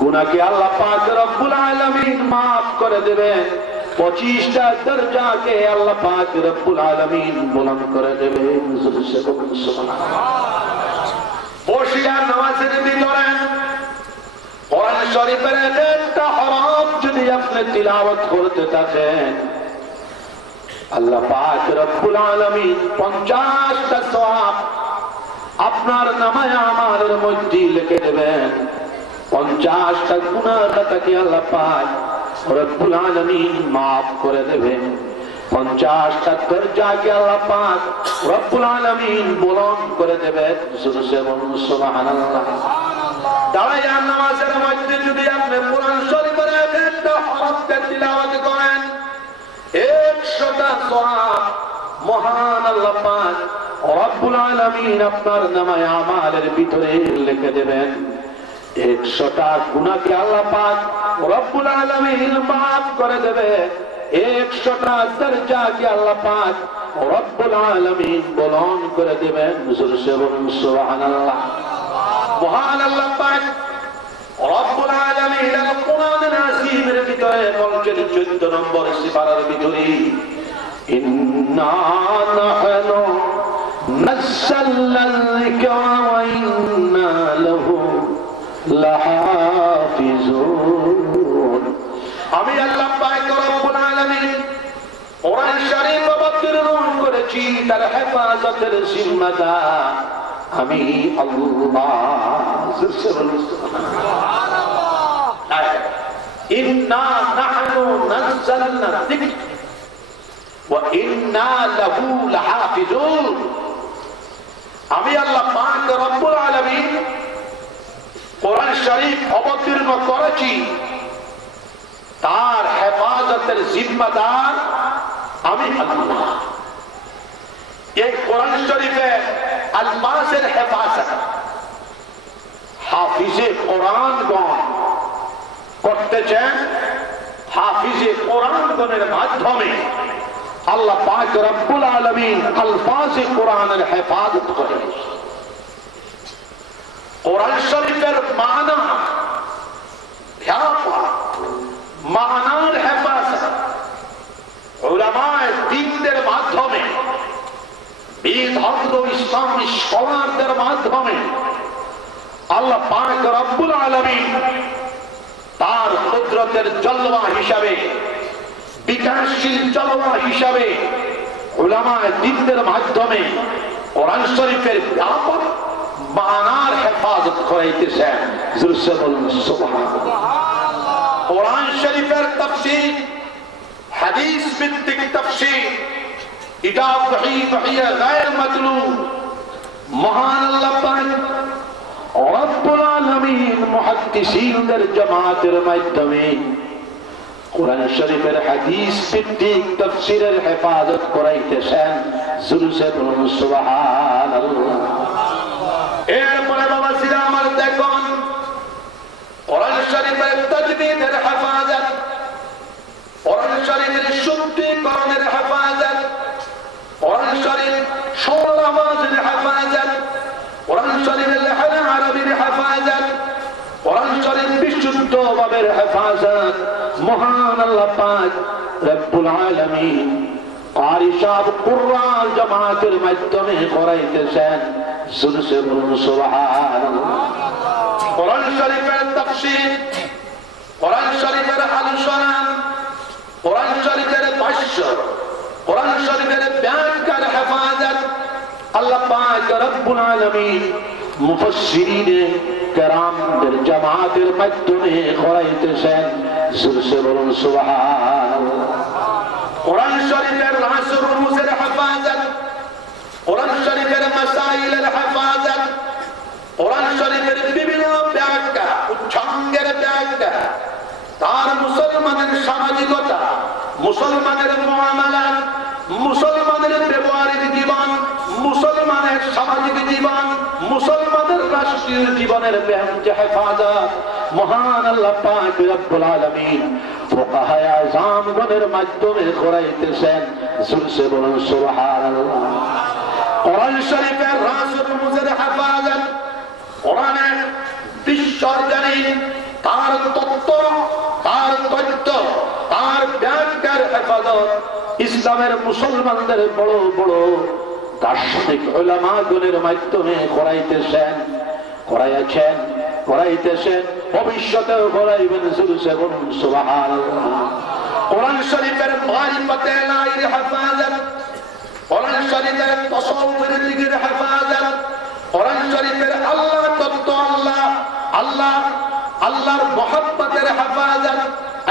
গুনাহকে আল্লাহ পাক রব্বুল আলামিন maaf করে দেবেন 25টা দরজাকে আল্লাহ পাক রব্বুল আলামিন বুলন্দ করে দেবেন সুবহানাল্লাহ বসিয়া নামাজের ভিতরে কোরআন শরীফের একটা হরফ যদি আপনি তিলাওয়াত করতে থাকেন আল্লাহ পাক রব্বুল আলামিন 50টা সওয়াব আপনার নামায়ে আমালের মধ্যে লিখে দেবেন 50টা গুনাহ খাতাকে আল্লাহ পাক রব্বুল আলামিন maaf করে দেবেন 50টা দরজাকে আল্লাহ পাক রব্বুল আলামিন বুলন্দ করে দেবেন সুবহানাল্লাহ দাঁড়ায়া নামাজের মধ্যে যদি আপনি কোরআন শরীফের একটা হরফ তিলাওয়াত করেন 100টা সওয়াব মহান আল্লাহ পাক রব্বুল আলামিন আপনার নামায়ে আমালের ভিতরে লিখে দেবেন 100টা গুনাহকে আল্লাহ পাক রব্বুল আলামিন maaf করে দেবে 100টা দরজাকে আল্লাহ পাক রব্বুল আলামিন বুলন্দ করে দেবেন সুবহানাল্লাহ মহান আল্লাহ পাক রব্বুল আলামিন আল কোরআনের আজিমের ভিতরে বলেন 14 নম্বর সিপারার ভিতরে ইন্না নাহনু নাযালনাল যিকরা ওয়া ইন্না লাহু লাহাফিজুন আমি আল্লাহ পাক রব্বুল আলামিন কোরআন শরীফ অবতীর্ণ করেছি তার হেফাজতের জিম্মাদার আমি আল্লাহ সুবহানাল্লাহ ইন্না নাহনু নাযালনা যিকর ওয়া ইন্না লাহু লাহাফিজুন আমি আল্লাহ পাক রব্বুল আলামিন কোরআন শরীফ অবতীর্ণ করেছি তার হেফাজতের জিম্মাদার আমি আল্লাহ এই কোরআন শরীফে আলফাজের হেফাজত হাফিজে কোরআনগণ করতেছেন হাফিজে কোরআনগণের মাধ্যমে আল্লাহ পাক রব্বুল আলামিন আলফাজে কোরআনের হেফাজত করেন কোরআন শরীফের মানা মানার হেফাজত উলামায়ে দ্বীনদের মাধ্যমে বিদগ্ধ ইসলামী স্কলারদের মাধ্যমে আল্লাহ পাক রব্বুল আলামিন তার কুদরতের জলওয়া হিসাবে বিকাশশীল জলওয়া হিসাবে উলামায়ে দ্বীনদের মাধ্যমে কোরআন শরীফের ব্যাপক মানার হেফাজত করাইতেছেন সুবহানাল্লাহ কোরআন শরীফের তাফসীর হাদিস ভিত্তিক তাফসীর এটা সহিহ গায়র মাতলুব মহান আল্লাহ পাক রব্বুল আলামিন মুহাদ্দিসিনদের জামাতের মাধ্যমে কোরআন শরীফের হাদিস ভিত্তিক তাফসীরের হেফাজত করাইতেছেন সুবহানাল্লাহ এরপরে বাবা সিরা আমার দেখুন কোরআন শরীফের তাজবীদের হেফাজত কোরআন শরীফের শুদ্ধিকরণের হেফাজত কোরআন শরীফ সরল আওয়াজের হেফাজত কোরআন শরীফের লেখানা আরবির হেফাজত কোরআন শরীফ বিশুদ্ধ ভাবের হেফাজত মহান আল্লাহ পাক রব্বুল আলামিন কারি সাহেব কুরআন জামাতের মাধ্যমে করাইতেছেন সুবহানাল্লাহ কোরআন শরীফের তাফসীর কোরআন শরীফের আলোচনা কোরআন শরীফের ভাষ্য কোরআন শরীফের ব্যাখ্যার হেফাজত আল্লাহ পাক রব্বুল আলামিন মুফাসসিরিন কেরামদের জামাতের মাধ্যমে করাইতেছেন সুবহানাল্লাহ কোরআন শরীফের রাস রুমুজের হেফাজত কোরআন শরীফের মাসাইলের হেফাজত কোরআন শরীফের বিভিন্ন ব্যাখ্যা উচ্চাঙ্গের ব্যাখ্যা তার মুসলমানের সামাজিকতা মুসলমানের মুআমালাত মুসলমানের ব্যবহারিক জীবন মুসলমানের সামাজিক জীবন মুসলমানের রাষ্ট্রীয় জীবনের হেফাজত মহান আল্লাহ পাক রব্বুল আলামিন ফুকাহায়ে আযমগণের মাধ্যমে করাইতেছেন সুবহানাল্লাহ কোরআন শরীফের রাস রুমুজের হেফাজত কোরআনের বিশ্বজনীন তার তত্ত্ব, তার তথ্য, তার ব্যাখ্যার হেফাজত ইসলামের মুসলমানদের বড় বড় দার্শনিক উলামাগণের মাধ্যমে করাইতেছেন, ভবিষ্যতেও করাইবেন। সুবহানাল্লাহ। কোরআন শরীফের মারিফাতে লাইর হেফাজত, কোরআন শরীফের তাসাউফের দিকের হেফাজত, কোরআন শরীফের আল্লাহ তত্ত্ব, আল্লাহর মুহাব্বতের হেফাজত,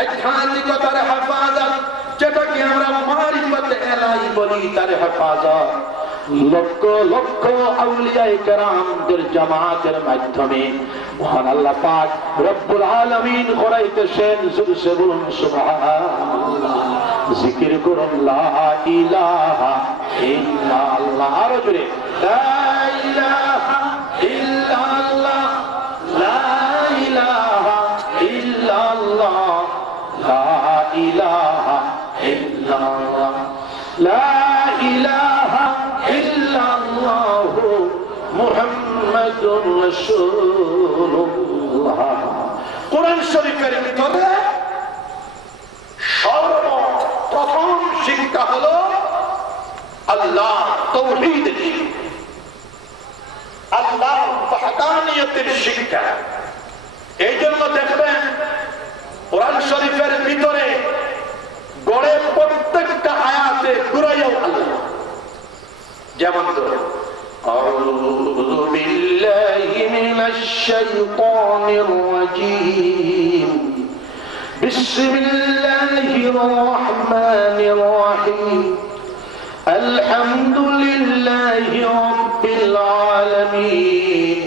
আধ্যাত্মিকতার হেফাজত, যেটাকে আমরা মারিফাতে ইলাহি বলি, তার হেফাজত লক্ষ লক্ষ আউলিয়ায়ে কেরামদের জামাতের মাধ্যমে মহান আল্লাহ পাক রব্বুল আলামিন করাইতেছেন। জোরে বলুন সুবহানাল্লাহ। জিকির করুন লা ইলাহা ইল্লাল্লাহ। আরো জোরে লা ইলাহা ইল্লাল্লাহ, লা ইলাহা ইল্লাল্লাহ, লা ইলাহা ইল্লাল্লাহ, লা ইলাহা ইল্লাল্লাহ মুহাম্মাদুর রাসূলুল্লাহ। কোরআন শরীফের ভিতরে সর্বপ্রথম শিক্ষা হলো আল্লাহ তাওহীদের শিক্ষা, আল্লাহ ওয়াহদানিয়তের শিক্ষা। এই জন্য দেখবেন কোরআন শরীফের ভিতরে গড়ে প্রত্যেকটা আয়াতে ঘুরাইও আল্লাহ। যেমন ধরুন আউযু বিল্লাহি মিনাশ শাইতানির রাজীম, বিসমিল্লাহির রহমানির রহিম, আলহামদুলিল্লাহি রাব্বিল আলামিন,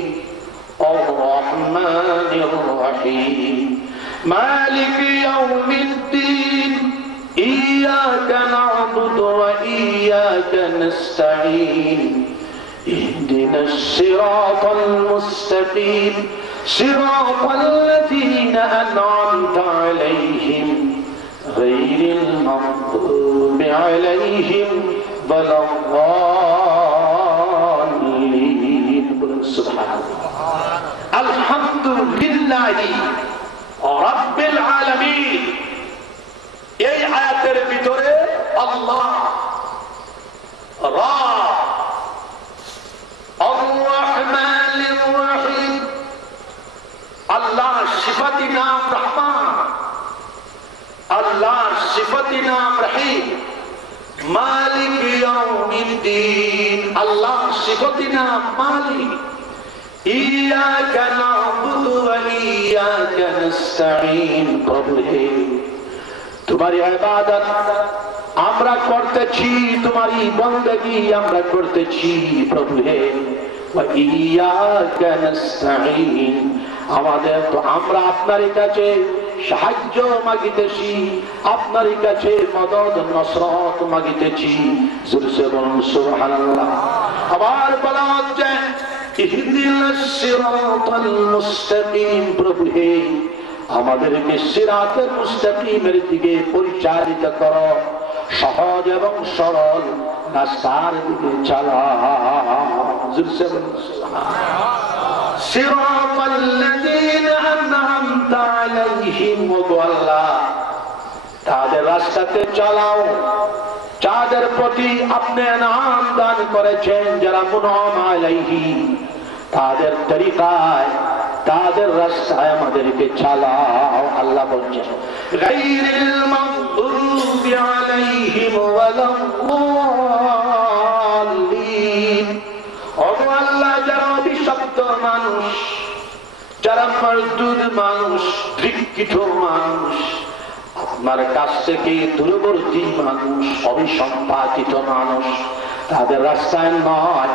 আর রহমানির রহিম, মালিকি ইয়াউমিদ্দিন, إياك نعبد وإياك نستعين، اهدنا الصراط المستقيم، صراط الذين أنعمت عليهم غير المغضوب عليهم ولا الضالين। سبحان الله، الحمد لله رب العالمين। এই আয়াতের ভিতরে আল্লাহ আর-রহমানির রহিম, আল্লাহর সিফাতি নাম রহমান, আল্লাহর সিফাতি নাম রহিম, মালিক ইয়াউমিদ্দিন, আল্লাহর সিফাতি নাম মালিক, ইয়াকা না'বুদু ওয়া ইয়াকা নাস্তাঈন। প্রভু হে, তোমার ইবাদত আমরা করতেছি, তোমারই বন্দেগী আমরা করতেছি। প্রভু হে, ওয়া ইয়াকা নাস্তাঈন, আমাদের তো আমরা আপনারই কাছে সাহায্য মাগিতেছি, আপনারই কাছে মদদ নসরত মাগিতেছি। জোরে বলুন সুবহানাল্লাহ। আবার বলা হচ্ছে ইহদিনাস সিরাতাল মুস্তাকিম, প্রভু হে আমাদেরকে সিরাতের মুস্তাকিমের দিকে পরিচালিত করো, সহজ এবং সরল রাস্তার দিকে চালাও। সিরাতাল্লাযীনা আন'আমতা আলাইহিম, আল্লাহ তাদের রাস্তাতে চালাও যাদের প্রতি আপনি ইনাম দান করেছেন, যারা মুনআম আলাইহিম, তাদের তরিকায় তাদের রাস্তায় আমাদেরকে চালাও। আল্লাহ বলছেন গায়রিল মাগদুবি আলাইহিম ওয়ালাদ-দাল্লিন। ও আল্লাহ, যারা অভিশপ্ত মানুষ, যারা মারদুদ মানুষ, ধিক্কৃত মানুষ, আপনার কাছ থেকে দূরবর্তী মানুষ, অবিসম্পাদিত মানুষ, তাদের রাস্তায় নয়।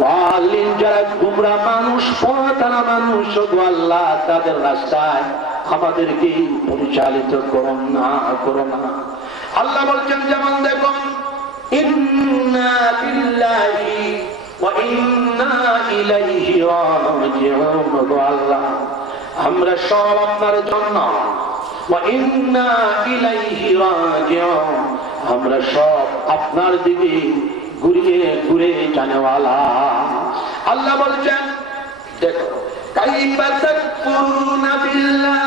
ওয়ালিন, যারা গুমরা মানুষ, পথহারা মানুষ, আল্লাহ তাদের রাস্তায় আমাদেরকে পরিচালিত করুন না, করো না। আল্লাহ বলছেন, যেমন দেখুন ইন্না লিল্লাহি ওয়া ইন্না ইলাইহি রাজিউন। আল্লাহ আমরা সব আপনার জন্য, ওয়া ইন্না ইলাইহি রাজিউন, আমরা সব আপনার দিকে ঘুরিয়ে ঘুরে জানেওয়ালা। আল্লাহ বলছেন দেখো কাইফা তাকফুরুনা বিল্লাহ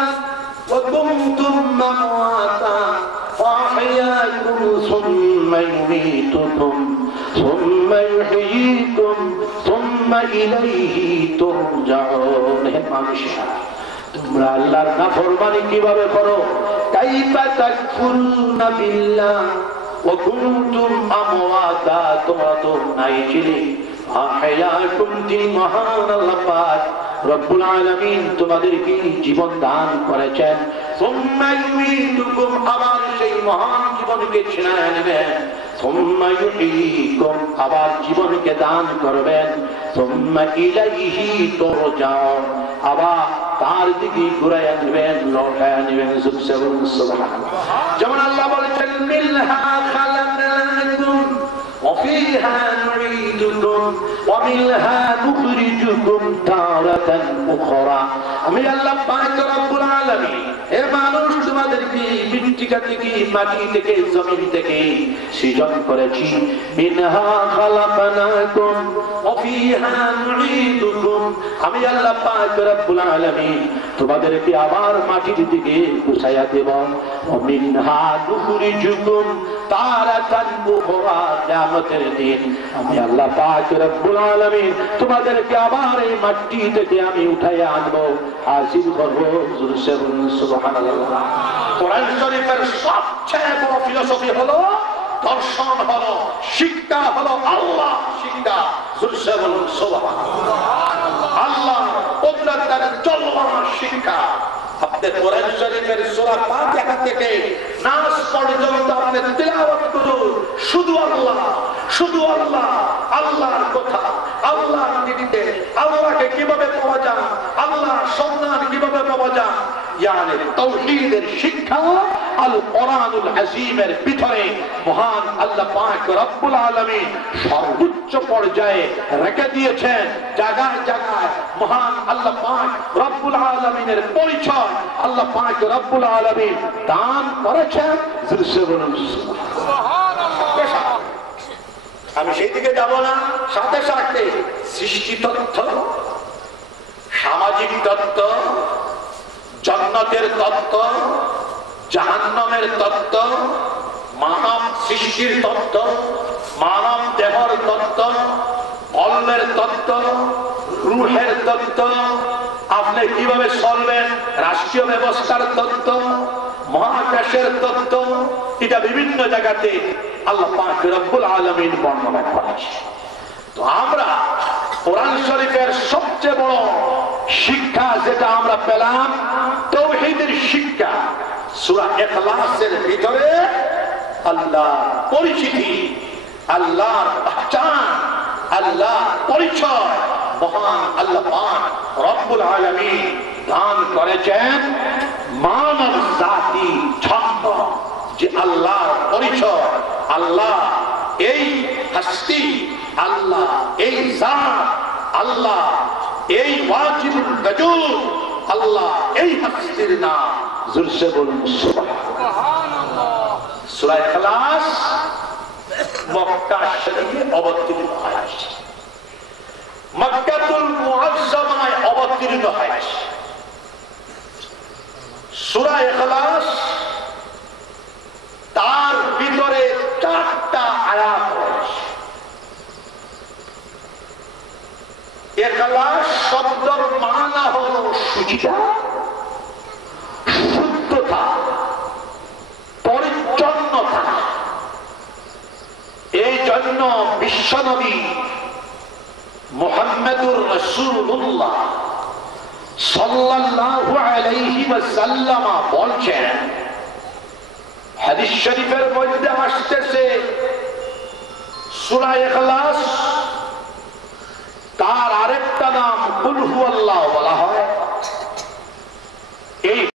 يميتكم ثم يحييكم ثم إليه ترجعون হে মানুষেরা তোমরা আল্লাহর নাফরমানি কিভাবে করো কাইফা তাকফুরুনা বিল্লাহ ওয়া কুনতুম আমওয়াতা তোমরা তো নাই ছিলে আহয়াকুম দিন মহান আল্লাহ পাক রব্বুল আলামিন তোমাদেরকে জীবন দান করেছেন সুম্মা ইউমীতুকুম আবার সেই মহান জীবনকে ছিনিয়ে নেবেন সুম্মা ইউহয়িকুম আবার জীবনকে দান করবেন সুম্মা ইলাইহি তুরজাউন আবার তার দিকে ঘুরাইয়া নেবেন লৌটাইয়া নেবেন সুবহানাল্লাহ যেমন আল্লাহ বলেছেন মিনহা খালাকনাকুম وفيها نعيدكم ومنها نخرجكم تارة أخرى আমি আল্লাহ পাক রব্বুল আলামিন হে মানুষ তোমাদেরকে মৃত্তিকা থেকে মাটি থেকে জমিন থেকে সৃজন করেছি মিনহা খালাকনাকুম ওয়া ফিহা নুঈদুকুম আমি আল্লাহ পাক রব্বুল আলামিন তোমাদেরকে আবার মাটির দিকে উঠাইয়া দেব ওয়া মিনহা নুখরিজুকুম তারাতান উখরা কিয়ামতের দিন আমি আল্লাহ পাক রব্বুল আলামিন তোমাদেরকে আবার এই মাটি থেকে আমি উঠাইয়া আনব হাজির করব সুবহানাল্লাহ কোরআন শরীফের সবচেয়ে বড় ফিলোসফি হলো দর্শন হলো শিক্ষা হলো আল্লাহ শিক্ষা সুবহানাল্লাহ আল্লাহ কুদরতের জলওয়ার শিক্ষা আপনি কোরআন শরীফের সূরা ফাতিহা থেকে নাস পর্যন্ত আপনি তেলাওয়াত করুন শুধু আল্লাহ আল্লাহর কথা আল্লাহর নির্দেশ আল্লাহকে কিভাবে পাওয়া যায় আল্লাহর সন্ধান কিভাবে পাওয়া যায় يعني তাওহীদের শিক্ষা আল কোরআনুল আযীমের ভিতরে মহান আল্লাহ পাক রব্বুল আলামিন সর্বোচ্চ পর্যায়ে রেখে দিয়েছেন জায়গায় জায়গায় মহান আল্লাহ পাক রব্বুল আলামিনের পরিচয় আল্লাহ পাক রব্বুল আলামিন দান করেছেন সুবহানাল্লাহ আমি সেই দিকে যাব না সাথে সাথে সৃষ্টি তত্ত্ব সামাজিক তত্ত্ব জান্নাতের তত্ত্ব জাহান্নামের তত্ত্ব মানব সৃষ্টির তত্ত্ব মানব দেহর তত্ত্ব কলমের তত্ত্ব রূহের তত্ত্ব আপনি কিভাবে চলবেন রাষ্ট্রীয় ব্যবস্থার তত্ত্ব মহাকাশের তত্ত্ব এটা বিভিন্ন জায়গাতে আল্লাহ পাক রব্বুল আলামিন বর্ণনা করেছেন তো আমরা কোরআন শরীফের সবচেয়ে বড় শিক্ষা যেটা আমরা পেলাম তাওহীদের শিক্ষা সূরা ইখলাসের ভিতরে আল্লাহর পরিচিতি আল্লাহর পহচান আল্লাহর পরিচয় মহান আল্লাহ পাক রব্বুল আলামিন দান করেছেন মানব জাতি ছন্দ যে আল্লাহর পরিচয় আল্লাহ এই হস্তি আল্লাহ এই জাত আল্লাহ এই ওয়াজিবুল ওজুদ আল্লাহ এই হস্তির নাম জোরসে বলুন সুবহানাল্লাহ সূরা ইখলাস মক্কা শরীফে অবতীর্ণ হয়েছে মক্কাতুল মুআজ্জামায় অবতীর্ণ হয়েছে সূরা ইখলাস তার ভিতরে 4টা আয়াত রয়েছে ইখলাস শব্দের মানা হলো শুচিতা শুদ্ধতা পরিচ্ছন্নতা এই জন্য বিশ্বনবী মুহাম্মদুর রাসূলুল্লাহ সাল্লাল্লাহু আলাইহি ওয়াসাল্লাম বলেন হাদিস শরীফের মধ্যে আসছে সূরা ইখলাস তার আরেকটা নাম কুল হুয়াল্লাহু